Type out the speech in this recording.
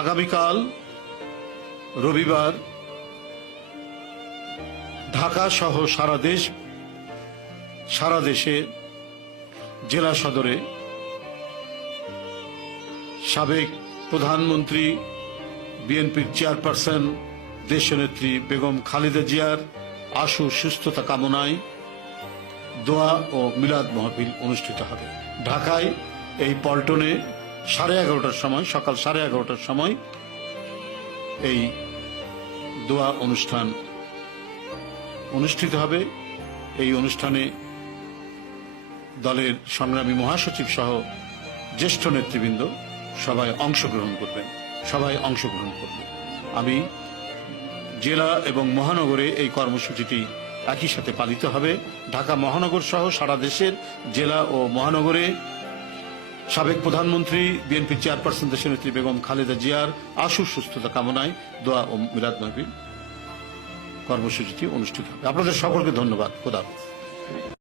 আগামীকাল রবিবার ঢাকা সহ সারা দেশে জেলা সদরে সাবেক প্রধানমন্ত্রী বিএনপির চেয়ারপারসন দেশনেত্রী বেগম খালেদা জিয়ার আশু সুস্থতা কামনায় দোয়া ও মিলাদ মাহফিল অনুষ্ঠিত হবে। ঢাকায় এই পল্টনে 11:30টার সময়, সকাল 11:30টার সময় এই দোয়া অনুষ্ঠান অনুষ্ঠিত হবে। এই অনুষ্ঠানে দলের সংগ্রামী মহাসচিব সহ জ্যেষ্ঠ নেতৃবৃন্দ সবাই অংশগ্রহণ করবে। আমি জেলা এবং মহানগরে এই কর্মসূচিটি একই সাথে পালিত হবে। ঢাকা মহানগর সহ সারা দেশের জেলা ও মহানগরে সাবেক প্রধানমন্ত্রী বিএনপি চেয়ারপারসন দেশনেত্রী বেগম খালেদা জিয়ার আশু সুস্থতা কামনায় দোয়া ও মিলাদ মাহফিল কর্মসূচিটি অনুষ্ঠিত হবে। আপনাদের সকলকে ধন্যবাদ। খোদা হাফেজ।